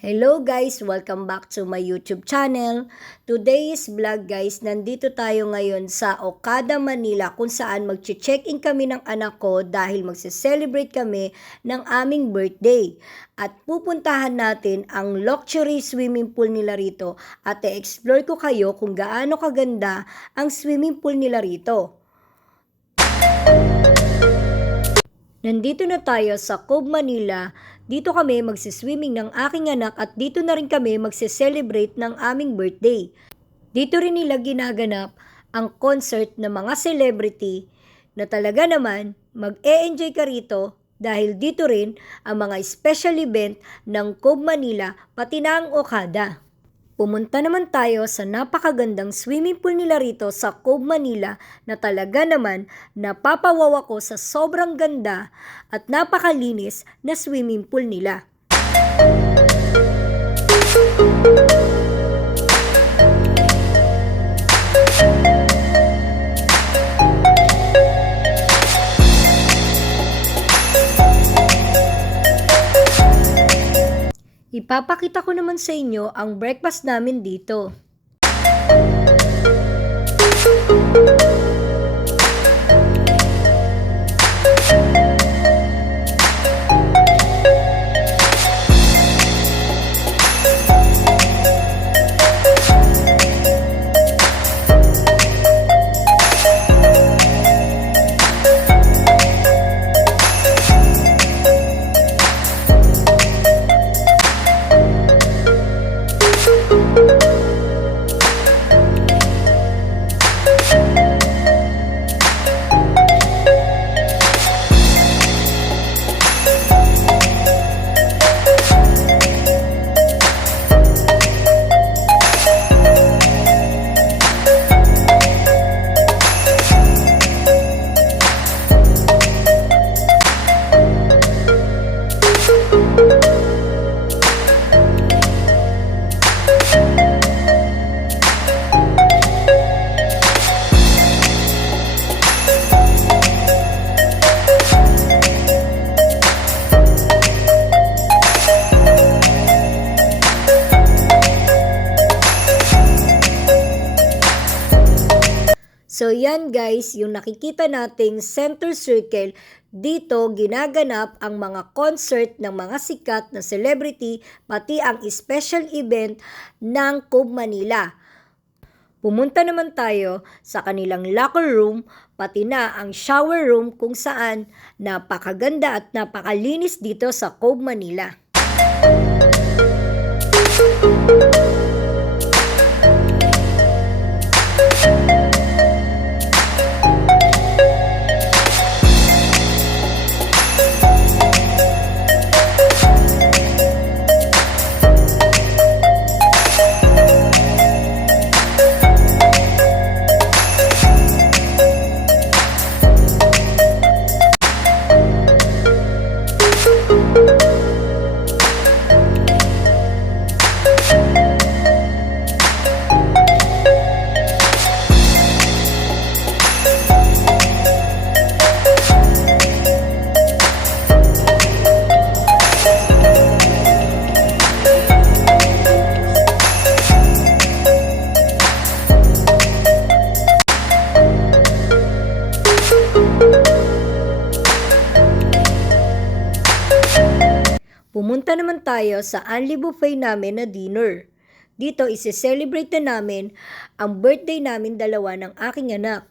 Hello guys! Welcome back to my YouTube channel. Today's vlog guys, nandito tayo ngayon sa Okada, Manila kung saan mag-check-in kami ng anak ko dahil magse-celebrate kami ng aming birthday. At pupuntahan natin ang luxury swimming pool nila rito at i-explore ko kayo kung gaano kaganda ang swimming pool nila rito. Nandito na tayo sa Cove, Manila. Dito kami magsiswimming ng aking anak at dito na rin kami magse-celebrate ng aming birthday. Dito rin nila ginaganap ang concert ng mga celebrity na talaga naman mag-e-enjoy ka rito dahil dito rin ang mga special event ng Cove, Manila pati na ang Okada. Pumunta naman tayo sa napakagandang swimming pool nila rito sa Cove, Manila na talaga naman napapawaw ako sa sobrang ganda at napakalinis na swimming pool nila. Ipapakita ko naman sa inyo ang breakfast namin dito. So yan guys, yung nakikita nating center circle, dito ginaganap ang mga concert ng mga sikat na celebrity pati ang special event ng Cove, Manila. Pumunta naman tayo sa kanilang locker room pati na ang shower room kung saan napakaganda at napakalinis dito sa Cove, Manila. Pumunta naman tayo sa Unli Buffet namin na dinner. Dito isi-celebrate na namin ang birthday namin dalawa ng aking anak.